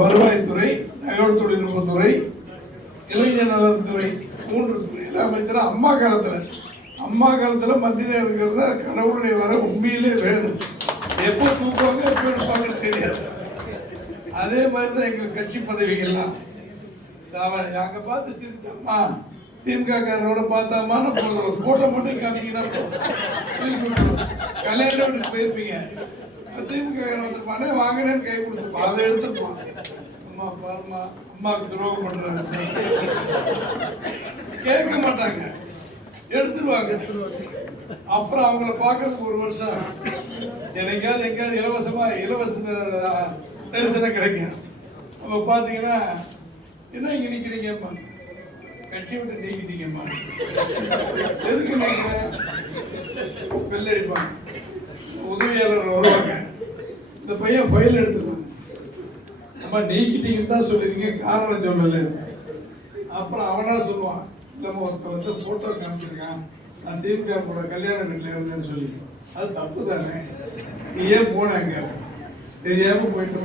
வருவாய்த்துறை தகவல் தொழில்நுட்பத்துறை இளைஞர் நலத்துறை மூன்று துறையில் அமைச்சர் அம்மா காலத்தில். அம்மா காலத்தில் மத்தியில் இருக்கிறத கடவுளுடைய வர உண்மையிலே வேணும் எப்போ தூக்குவாங்க எப்போ எடுப்பாங்கன்னு தெரியாது. அதே மாதிரி தான் எங்கள் கட்சி பதவிகள்லாம். சாவ அங்கே பார்த்து சிரித்தம்மா அம்மா திமுக காரரோட பார்த்தாமா போட்டோ மட்டும் காமிச்சிங்கன்னா போதும். தூக்கி போயிருப்பீங்க. திமுக காரன் வந்துருப்பானே வாங்கினேன்னு கை கொடுத்துருப்பான் அதை எடுத்துருப்பான் அம்மா பாருமா அம்மாவுக்கு துரோகம் பண்றாங்க கேட்க மாட்டாங்க. எடுத்துருவாங்க. அப்புறம் அவங்கள பார்க்கறதுக்கு ஒரு வருஷம். என்னைக்காவது எங்கேயாவது இலவசமா இலவச தரிசனம் கிடைக்கும். அப்போ பார்த்தீங்கன்னா என்ன இங்கே நிற்கிறீங்கம்மா கட்சி விட்டு நீக்கிட்டீங்கம்மா எதுக்கு நீக்கிறேன் வெள்ளடிப்பாங்க அடிப்பாங்க. உதவியாளர் வருவாங்க. இந்த பையன் ஃபைல் எடுத்துருவாங்க அம்மா நீக்கிட்டீங்கன்னு தான் சொல்லியிருக்கீங்க காரணம் சொல்லலை. அப்புறம் அவனாக சொல்லுவான் இல்லைம்மா ஒருத்தன் வந்து ஃபோட்டோ காமிச்சிருக்கான். நான் திமுக கூட கல்யாண வீட்டில் இருந்தேன்னு சொல்லி. அது தப்பு தானே? நீ ஏன் போனேங்க தெரியாமல் போயிட்டு